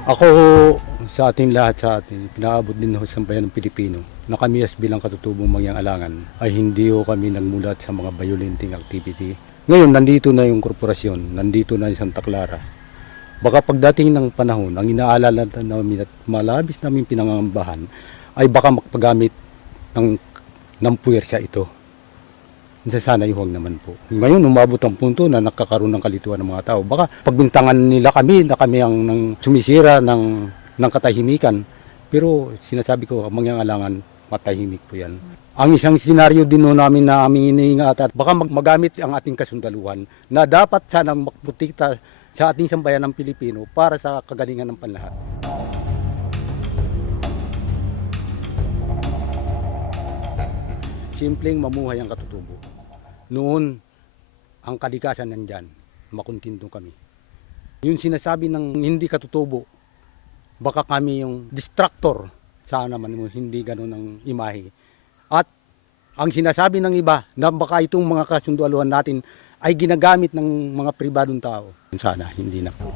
Ako sa ating lahat sa atin, pinaabot din ho sa bayan ng Pilipino na kami as bilang katutubong mangyang alangan ay hindi ho kami nagmulat sa mga violenting activity. Ngayon, nandito na yung korporasyon, nandito na yung Santa Clara. Baka pagdating ng panahon, ang inaalala namin at malabis namin pinangangambahan ay baka magpagamit ng, ng puwersa ito. Sa sana huwag naman po. Ngayon, umabot ang punto na nakakaroon ng kalituan ng mga tao. Baka pagbintangan nila kami na kami ang nang sumisira ng, ng katahimikan. Pero sinasabi ko, mangyangalangan, matahimik po yan. Ang isang senaryo din no namin na aming iniingat at baka mag- magamit ang ating kasundaluhan na dapat sanang magputikta sa ating sambayan ng Pilipino para sa kagalingan ng panlahat. Simpleng mamuhay ang katutubo. Noon, ang kalikasan nandyan, makuntinto kami. Yung sinasabi ng hindi katutubo, baka kami yung distractor. Sana man mo hindi ganun ang imahe. At ang sinasabi ng iba na baka itong mga kasundualuhan natin ay ginagamit ng mga pribadong tao. Sana hindi na po.